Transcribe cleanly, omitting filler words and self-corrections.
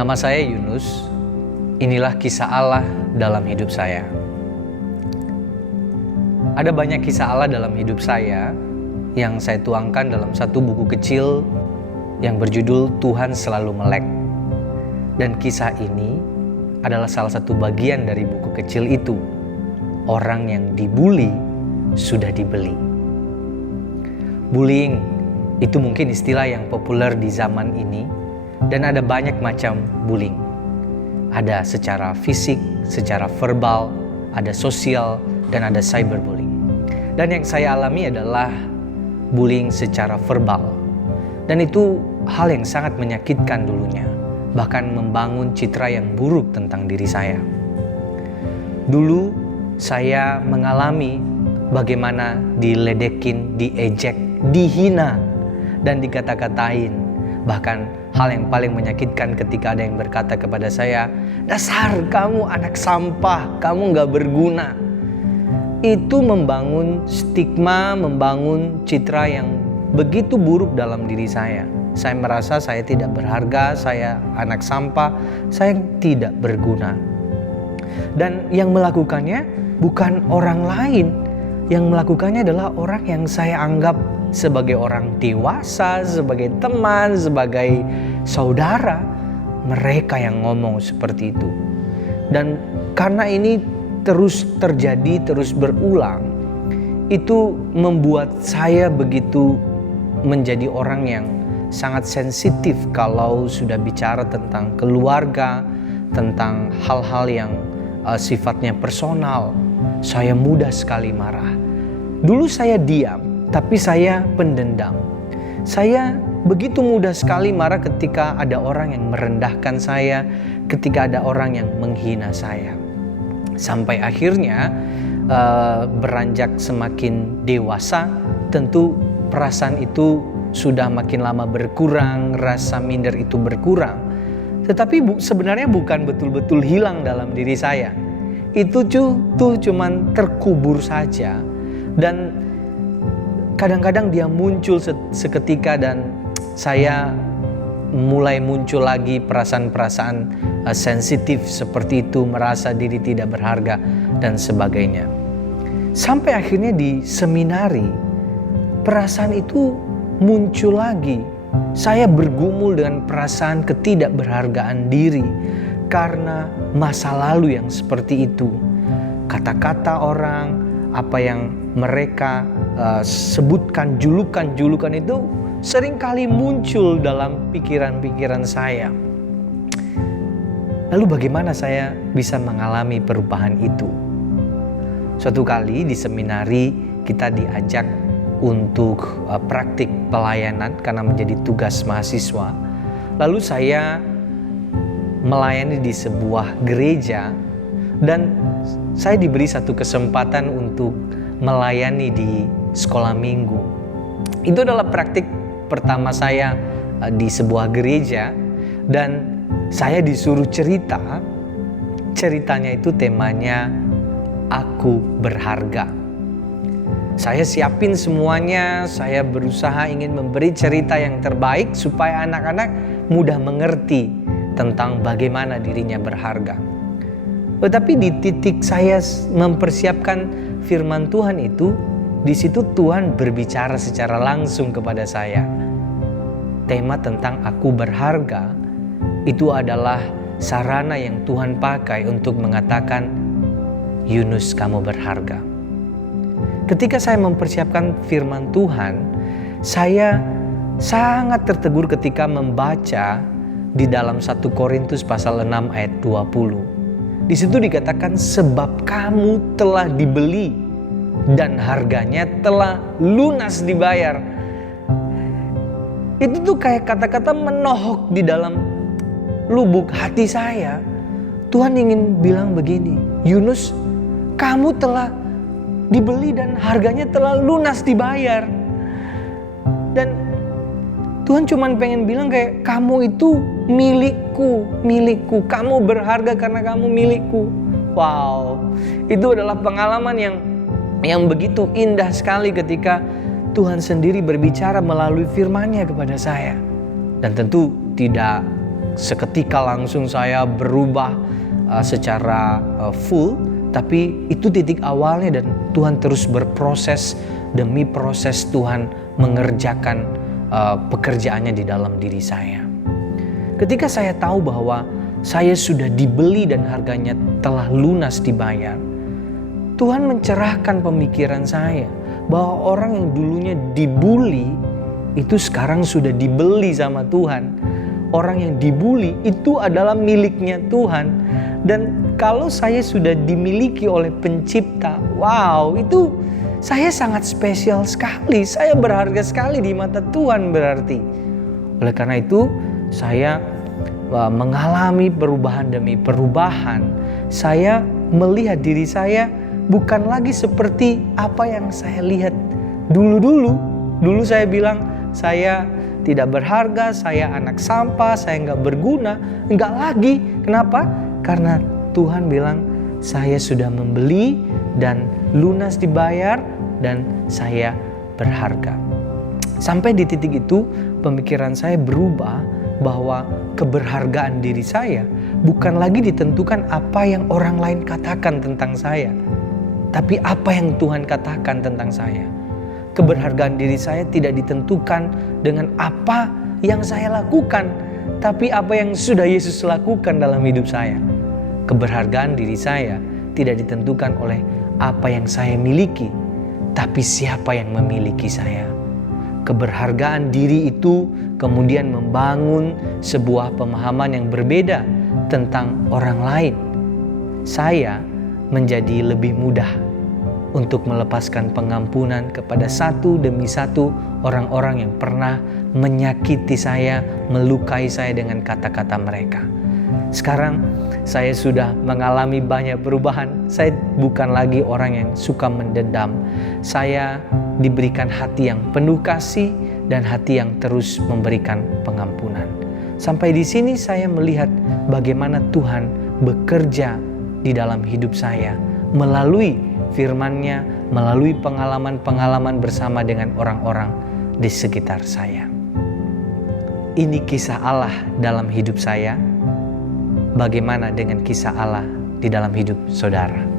Nama saya Yunus. Inilah kisah Allah dalam hidup saya. Ada banyak kisah Allah dalam hidup saya yang saya tuangkan dalam satu buku kecil yang berjudul Tuhan Selalu Melek. Dan kisah ini adalah salah satu bagian dari buku kecil itu. Orang yang dibully sudah dibeli. Bullying itu mungkin istilah yang populer di zaman ini, dan ada banyak macam bullying. Ada secara fisik, secara verbal, ada sosial, dan ada cyberbullying. Dan yang saya alami adalah bullying secara verbal. Dan itu hal yang sangat menyakitkan dulunya, bahkan membangun citra yang buruk tentang diri saya. Dulu saya mengalami bagaimana diledekin, diejek, dihina, dan dikata-katain. Bahkan hal yang paling menyakitkan ketika ada yang berkata kepada saya, "Dasar kamu anak sampah, kamu gak berguna." Itu membangun stigma, membangun citra yang begitu buruk dalam diri saya. Saya merasa saya tidak berharga, saya anak sampah, saya tidak berguna. Dan yang melakukannya bukan orang lain. Yang melakukannya adalah orang yang saya anggap sebagai orang dewasa, sebagai teman, sebagai saudara. Mereka yang ngomong seperti itu. Dan karena ini terus terjadi, terus berulang, itu membuat saya begitu menjadi orang yang sangat sensitif kalau sudah bicara tentang keluarga, tentang hal-hal yang sifatnya personal. Saya mudah sekali marah. Dulu saya diam, tapi saya pendendam. Saya begitu mudah sekali marah ketika ada orang yang merendahkan saya, ketika ada orang yang menghina saya. Sampai akhirnya beranjak semakin dewasa, tentu perasaan itu sudah makin lama berkurang, rasa minder itu berkurang. Tetapi sebenarnya bukan betul-betul hilang dalam diri saya. Itu tuh cuman terkubur saja. Dan kadang-kadang dia muncul seketika dan saya mulai muncul lagi perasaan-perasaan sensitif seperti itu, merasa diri tidak berharga dan sebagainya. Sampai akhirnya di seminari, perasaan itu muncul lagi. Saya bergumul dengan perasaan ketidakberhargaan diri karena masa lalu yang seperti itu. Kata-kata orang, apa yang mereka sebutkan, julukan-julukan itu seringkali muncul dalam pikiran-pikiran saya. Lalu bagaimana saya bisa mengalami perubahan itu? Suatu kali di seminari kita diajak untuk praktik pelayanan karena menjadi tugas mahasiswa. Lalu saya melayani di sebuah gereja dan saya diberi satu kesempatan untuk melayani di sekolah minggu. Itu adalah praktik pertama saya di sebuah gereja dan saya disuruh cerita. Ceritanya itu temanya Aku Berharga. Saya siapin semuanya, saya berusaha ingin memberi cerita yang terbaik supaya anak-anak mudah mengerti tentang bagaimana dirinya berharga. Tetapi di titik saya mempersiapkan firman Tuhan itu, di situ Tuhan berbicara secara langsung kepada saya. Tema tentang Aku Berharga itu adalah sarana yang Tuhan pakai untuk mengatakan, Yunus, kamu berharga. Ketika saya mempersiapkan firman Tuhan, saya sangat tertegur ketika membaca di dalam 1 Korintus pasal 6 ayat 20. Di situ dikatakan, sebab kamu telah dibeli dan harganya telah lunas dibayar. Itu tuh kayak kata-kata menohok di dalam lubuk hati saya. Tuhan ingin bilang begini, Yunus, kamu telah dibeli dan harganya telah lunas dibayar. Dan Tuhan cuma pengen bilang kayak, kamu itu milikku. Kamu berharga karena kamu milikku. Wow, itu adalah pengalaman yang begitu indah sekali ketika Tuhan sendiri berbicara melalui firman-Nya kepada saya. Dan tentu tidak seketika langsung saya berubah secara full, tapi itu titik awalnya dan Tuhan terus berproses demi proses Tuhan mengerjakan pekerjaannya di dalam diri saya. Ketika saya tahu bahwa saya sudah dibeli dan harganya telah lunas dibayar, Tuhan mencerahkan pemikiran saya bahwa orang yang dulunya dibully itu sekarang sudah dibeli sama Tuhan. Orang yang dibully itu adalah miliknya Tuhan. Dan kalau saya sudah dimiliki oleh pencipta, wow, itu saya sangat spesial sekali. Saya berharga sekali di mata Tuhan berarti. Oleh karena itu, saya mengalami perubahan demi perubahan. Saya melihat diri saya bukan lagi seperti apa yang saya lihat dulu-dulu. Dulu saya bilang, saya tidak berharga, saya anak sampah, saya nggak berguna. Nggak lagi. Kenapa? Karena Tuhan bilang, saya sudah membeli dan lunas dibayar dan saya berharga. Sampai di titik itu, pemikiran saya berubah bahwa keberhargaan diri saya bukan lagi ditentukan apa yang orang lain katakan tentang saya, tapi apa yang Tuhan katakan tentang saya. Keberhargaan diri saya tidak ditentukan dengan apa yang saya lakukan, tapi apa yang sudah Yesus lakukan dalam hidup saya. Keberhargaan diri saya tidak ditentukan oleh apa yang saya miliki, tapi siapa yang memiliki saya. Keberhargaan diri itu kemudian membangun sebuah pemahaman yang berbeda tentang orang lain. Saya menjadi lebih mudah untuk melepaskan pengampunan kepada satu demi satu orang-orang yang pernah menyakiti saya, melukai saya dengan kata-kata mereka. Sekarang saya sudah mengalami banyak perubahan. Saya bukan lagi orang yang suka mendendam. Saya diberikan hati yang penuh kasih dan hati yang terus memberikan pengampunan. Sampai di sini saya melihat bagaimana Tuhan bekerja di dalam hidup saya melalui firman-Nya, melalui pengalaman-pengalaman bersama dengan orang-orang di sekitar saya. Ini kisah Allah dalam hidup saya. Bagaimana dengan kisah Allah di dalam hidup saudara?